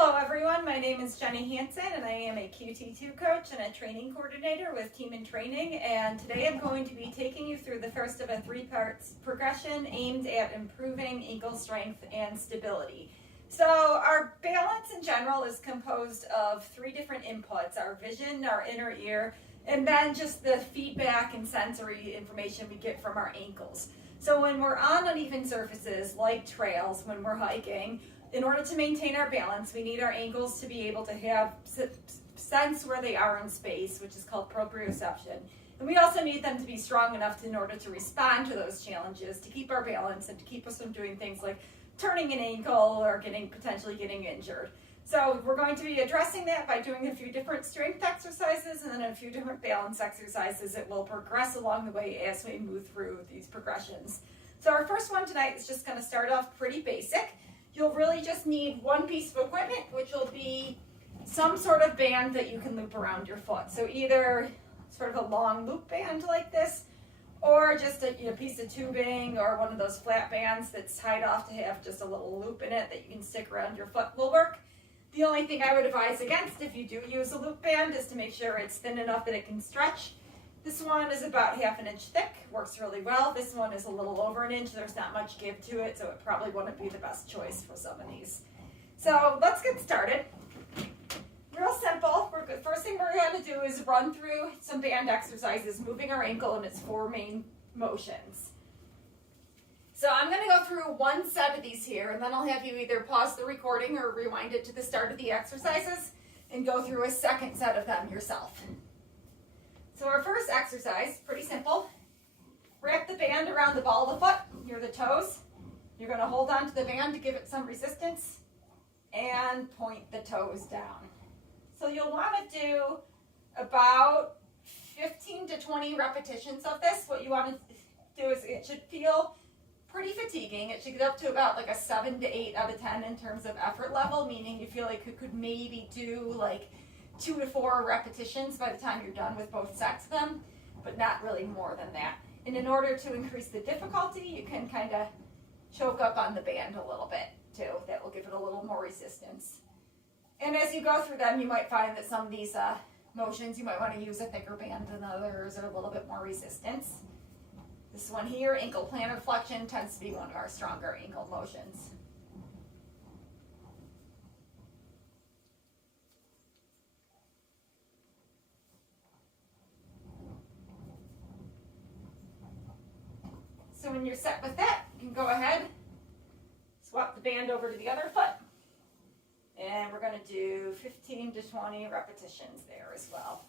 Hello everyone, my name is Jennie Hansen and I am a QT2 coach and a training coordinator with Team in Training, and today I'm going to be taking you through the first of a three-part progression aimed at improving ankle strength and stability. So our balance in general is composed of three different inputs: our vision, our inner ear, and then just the feedback and sensory information we get from our ankles. So when we're on uneven surfaces like trails, when we're hiking, in order to maintain our balance, we need our ankles to be able to have sense where they are in space, which is called proprioception. And we also need them to be strong enough in order to respond to those challenges, to keep our balance and to keep us from doing things like turning an ankle or potentially getting injured. So we're going to be addressing that by doing a few different strength exercises and then a few different balance exercises that will progress along the way as we move through these progressions. So our first one tonight is just going to start off pretty basic. You'll really just need one piece of equipment, which will be some sort of band that you can loop around your foot. So either sort of a long loop band like this, or just a piece of tubing or one of those flat bands that's tied off to have just a little loop in it that you can stick around your foot will work. The only thing I would advise against if you do use a loop band is to make sure it's thin enough that it can stretch. This one is about ½ an inch thick, works really well. This one is a little over an inch. There's not much give to it, so it probably wouldn't be the best choice for some of these. So let's get started. Real simple. First thing we're going to do is run through some band exercises, moving our ankle in its four main motions. So I'm going to go through one set of these here, and then I'll have you either pause the recording or rewind it to the start of the exercises and go through a second set of them yourself. So our first exercise, pretty simple. Wrap the band around the ball of the foot, near the toes. You're going to hold on to the band to give it some resistance and point the toes down. So you'll want to do about 15 to 20 repetitions of this. What you want to do is it should feel pretty fatiguing. It should get up to about like a 7 to 8 out of 10 in terms of effort level, meaning you feel like you could maybe do like 2 to 4 repetitions by the time you're done with both sets of them, but not really more than that. And in order to increase the difficulty, you can kind of choke up on the band a little bit too. That will give it a little more resistance. And as you go through them, you might find that some of these motions, you might want to use a thicker band than others or a little bit more resistance. This one here, ankle plantar flexion, tends to be one of our stronger ankle motions. So when you're set with that, you can go ahead, swap the band over to the other foot, and we're going to do 15 to 20 repetitions there as well.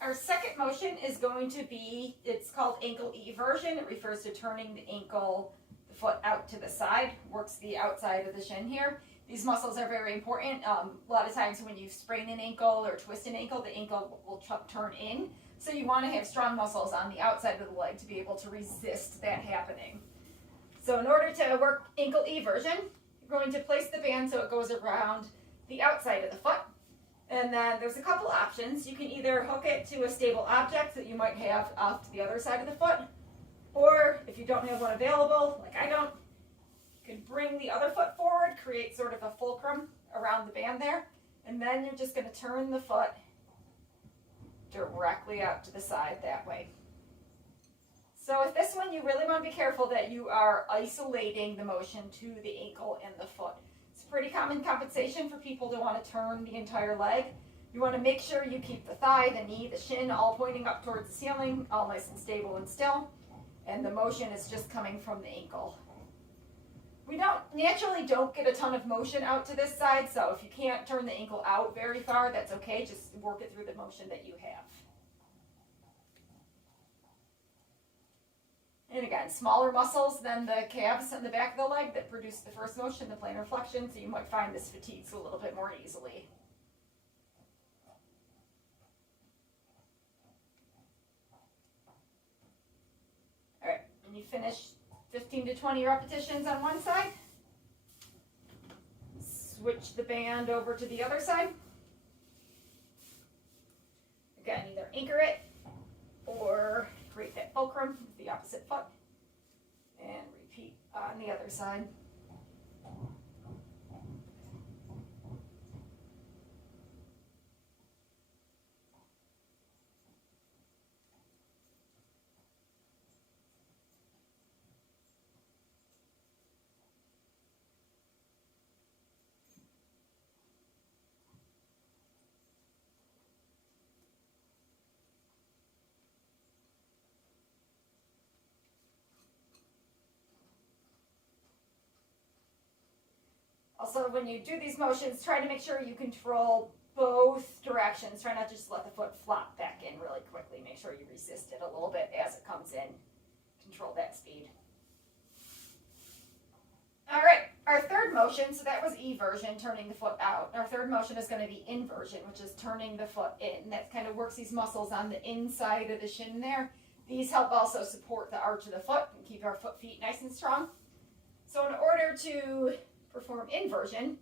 Our second motion is going to be, it's called ankle eversion. It refers to turning the foot out to the side, works the outside of the shin here. These muscles are very important. A lot of times when you sprain an ankle or twist an ankle, the ankle will turn in. So you want to have strong muscles on the outside of the leg to be able to resist that happening. So in order to work ankle eversion, you're going to place the band so it goes around the outside of the foot. And then there's a couple options. You can either hook it to a stable object that you might have off to the other side of the foot, or if you don't have one available, like I don't, you can bring the other foot forward, create sort of a fulcrum around the band there, and then you're just going to turn the foot directly out to the side that way. So with this one, you really want to be careful that you are isolating the motion to the ankle and the foot. Pretty common compensation for people to want to turn the entire leg. You want to make sure you keep the thigh, the knee, the shin all pointing up towards the ceiling, all nice and stable and still, and the motion is just coming from the ankle. We naturally don't get a ton of motion out to this side, so if you can't turn the ankle out very far, that's okay. Just work it through the motion that you have. And again, smaller muscles than the calves and the back of the leg that produce the first motion, the plantar flexion, so you might find this fatigues a little bit more easily. All right, and you finish 15 to 20 repetitions on one side. Switch the band over to the other side. Again, either anchor it or create that fulcrum with the opposite foot. And repeat on the other side. Also, when you do these motions, try to make sure you control both directions. Try not to just let the foot flop back in really quickly. Make sure you resist it a little bit as it comes in. Control that speed. All right, our third motion, so that was eversion, turning the foot out. Our third motion is going to be inversion, which is turning the foot in. That kind of works these muscles on the inside of the shin there. These help also support the arch of the foot and keep our feet nice and strong. So in order to perform inversion,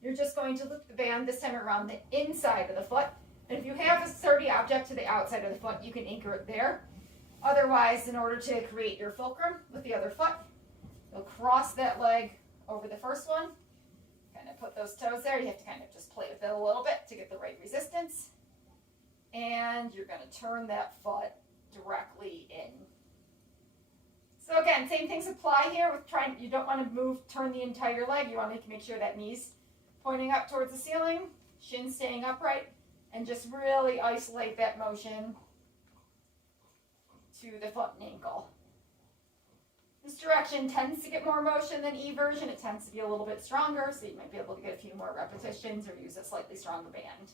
you're just going to loop the band this time around the inside of the foot. And if you have a sturdy object to the outside of the foot, you can anchor it there. Otherwise, in order to create your fulcrum with the other foot, you'll cross that leg over the first one. Kind of put those toes there. You have to kind of just play with it a little bit to get the right resistance. And you're going to turn that foot directly in. So again, same things apply here with trying, you don't want to turn the entire leg. You want to make sure that knee's pointing up towards the ceiling, shin staying upright, and just really isolate that motion to the foot and ankle. This direction tends to get more motion than eversion. It tends to be a little bit stronger, so you might be able to get a few more repetitions or use a slightly stronger band.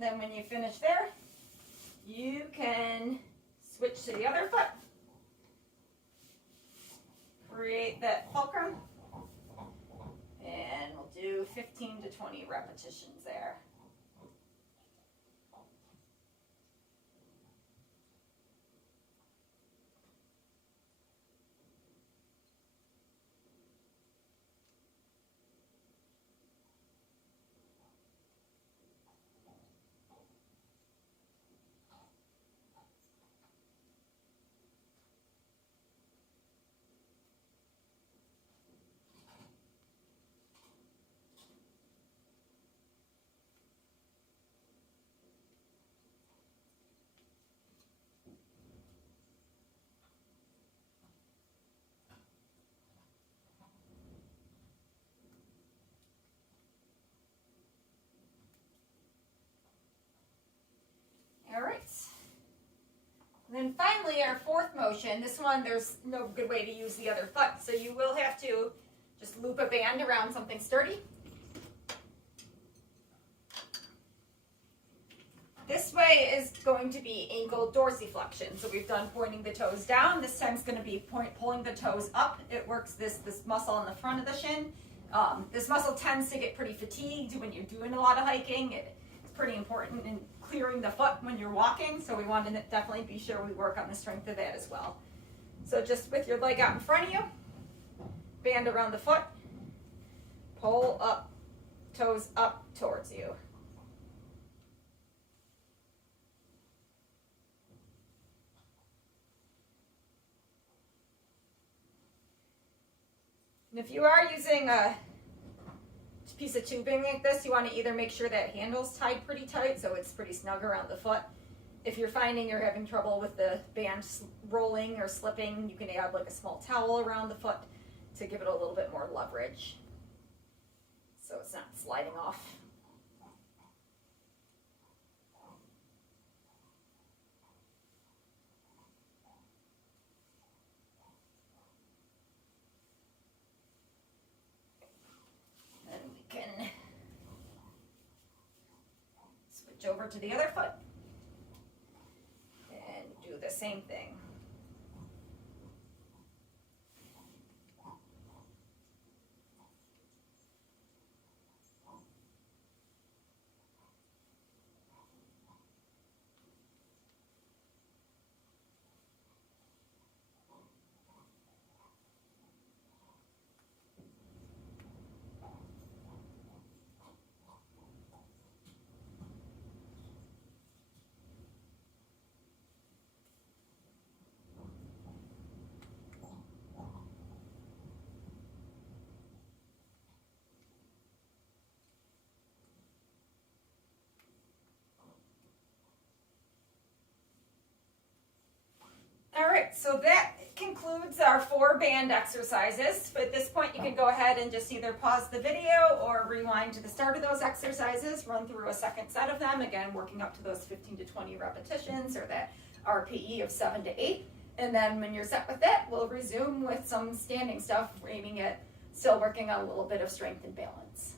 Then when you finish there, you can switch to the other foot, create that fulcrum, and we'll do 15 to 20 repetitions there. All right. And then finally, our fourth motion, this one, there's no good way to use the other foot, so you will have to just loop a band around something sturdy. This way is going to be ankle dorsiflexion. So we've done pointing the toes down. This time it's going to be pulling the toes up. It works this muscle on the front of the shin. This muscle tends to get pretty fatigued when you're doing a lot of hiking. It's pretty important in clearing the foot when you're walking. So we want to definitely be sure we work on the strength of that as well. So just with your leg out in front of you, band around the foot, pull up, toes up towards you. And if you are using a piece of tubing like this, you want to either make sure that handle's tied pretty tight so it's pretty snug around the foot. If you're finding you're having trouble with the band rolling or slipping, you can add like a small towel around the foot to give it a little bit more leverage so it's not sliding off. over to the other foot. And do the same thing. All right, so that concludes our 4 band exercises. But at this point, you can go ahead and just either pause the video or rewind to the start of those exercises, run through a second set of them, again, working up to those 15 to 20 repetitions or that RPE of 7 to 8. And then when you're set with that, we'll resume with some standing stuff, aiming at still working on a little bit of strength and balance.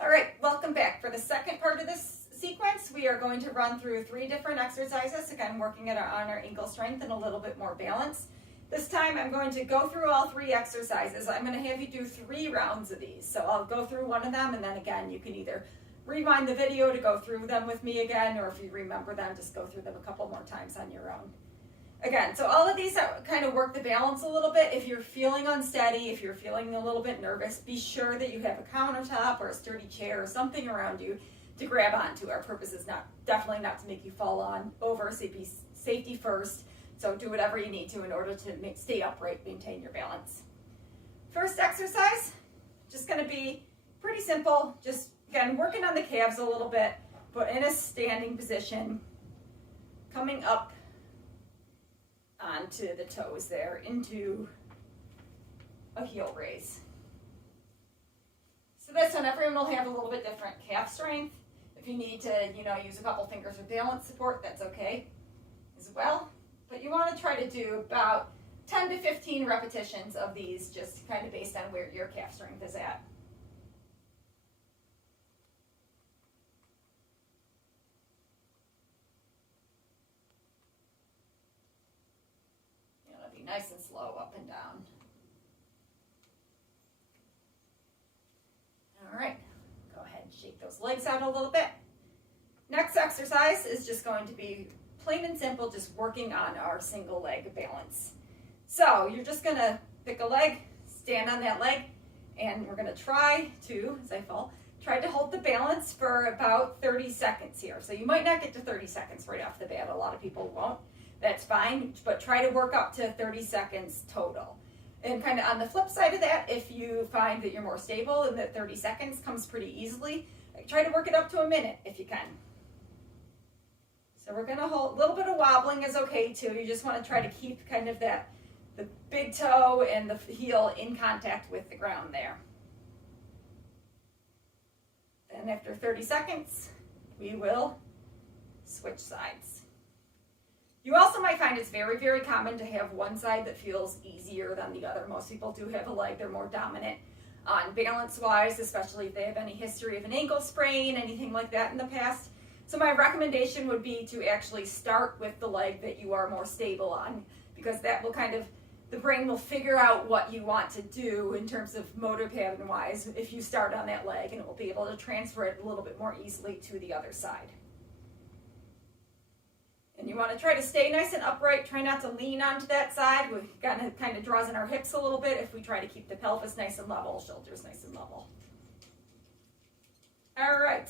All right, welcome back. For the second part of this sequence, we are going to run through 3 different exercises, again, working on our ankle strength and a little bit more balance. This time, I'm going to go through all 3 exercises. I'm going to have you do 3 rounds of these. So I'll go through one of them, and then again, you can either rewind the video to go through them with me again, or if you remember them, just go through them a couple more times on your own. Again, so all of these kind of work the balance a little bit. If you're feeling unsteady, if you're feeling a little bit nervous, be sure that you have a countertop or a sturdy chair or something around you to grab onto. Our purpose is definitely not to make you fall on over, so be safety first. So do whatever you need to in order to stay upright, maintain your balance. First exercise, just going to be pretty simple. Just, again, working on the calves a little bit, but in a standing position, coming up onto the toes there into a heel raise. So this one, everyone will have a little bit different calf strength. If you need to, use a couple fingers for balance support, that's okay as well. But you want to try to do about 10 to 15 repetitions of these, just kind of based on where your calf strength is at. Be nice and slow up and down. All right, go ahead and shake those legs out a little bit. Next exercise is just going to be plain and simple, just working on our single leg balance. So you're just gonna pick a leg, stand on that leg, and we're gonna try to, as I fall, try to hold the balance for about 30 seconds here. So you might not get to 30 seconds right off the bat. A lot of people won't. That's fine, but try to work up to 30 seconds total. And kind of on the flip side of that, if you find that you're more stable and that 30 seconds comes pretty easily, try to work it up to a minute if you can. So we're gonna hold, a little bit of wobbling is okay too. You just wanna try to keep kind of the big toe and the heel in contact with the ground there. And after 30 seconds, we will switch sides. You also might find it's very, very common to have one side that feels easier than the other. Most people do have a leg they're more dominant on balance-wise, especially if they have any history of an ankle sprain, anything like that in the past. So my recommendation would be to actually start with the leg that you are more stable on, because that will the brain will figure out what you want to do in terms of motor pattern-wise if you start on that leg, and it will be able to transfer it a little bit more easily to the other side. And you want to try to stay nice and upright. Try not to lean onto that side. We kind of draws in our hips a little bit if we try to keep the pelvis nice and level, shoulders nice and level. All right.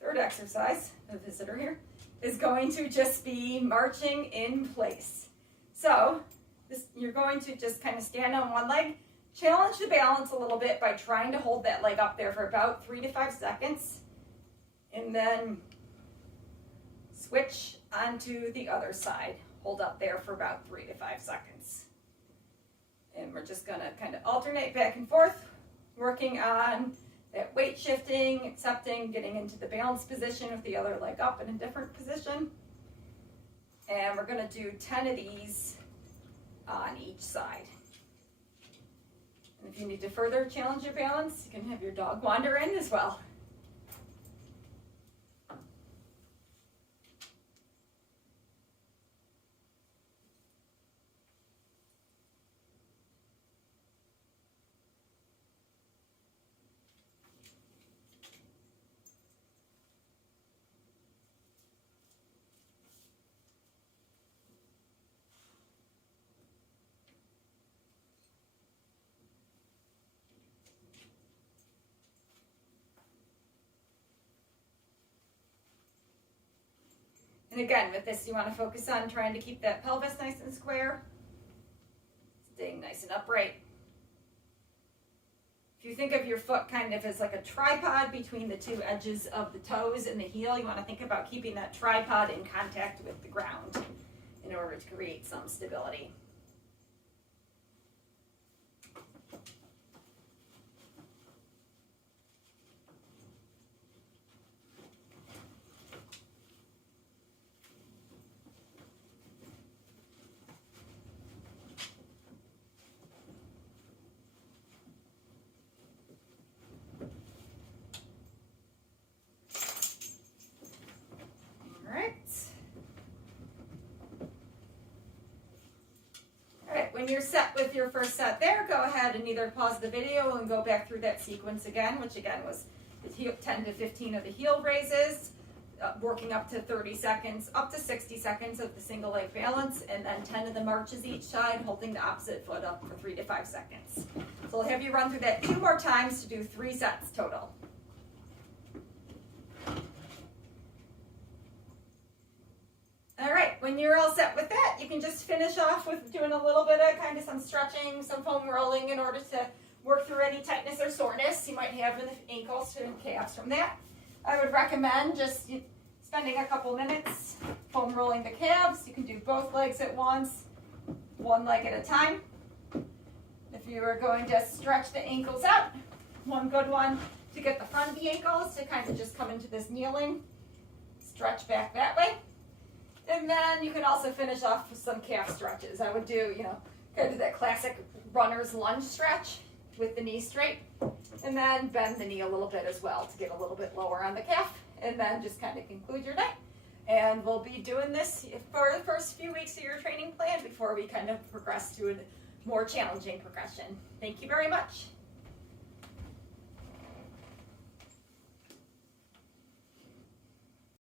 Third exercise, the visitor here, is going to just be marching in place. So you're going to just kind of stand on one leg, challenge the balance a little bit by trying to hold that leg up there for about 3 to 5 seconds, and then switch onto the other side. Hold up there for about 3 to 5 seconds. And we're just gonna kind of alternate back and forth, working on that weight shifting, accepting, getting into the balance position with the other leg up in a different position. And we're going to do 10 of these on each side. And if you need to further challenge your balance, you can have your dog wander in as well. And again, with this, you want to focus on trying to keep that pelvis nice and square, staying nice and upright. If you think of your foot kind of as like a tripod between the two edges of the toes and the heel, you want to think about keeping that tripod in contact with the ground in order to create some stability. When you're set with your first set there, go ahead and either pause the video and go back through that sequence again, which again was the 10 to 15 of the heel raises, working up to 30 seconds, up to 60 seconds of the single leg balance, and then 10 of the marches each side, holding the opposite foot up for 3 to 5 seconds. So I'll have you run through that 2 more times to do 3 sets total. All right, when you're all set with that, you can just finish off with doing a little bit of kind of some stretching, some foam rolling in order to work through any tightness or soreness you might have in the ankles and calves from that. I would recommend just spending a couple minutes foam rolling the calves. You can do both legs at once, one leg at a time. If you are going to stretch the ankles out, one good one to get the front of the ankles to kind of just come into this kneeling, stretch back that way. And then you can also finish off with some calf stretches. I would do, kind of that classic runner's lunge stretch with the knee straight. And then bend the knee a little bit as well to get a little bit lower on the calf. And then just kind of conclude your night. And we'll be doing this for the first few weeks of your training plan before we kind of progress to a more challenging progression. Thank you very much.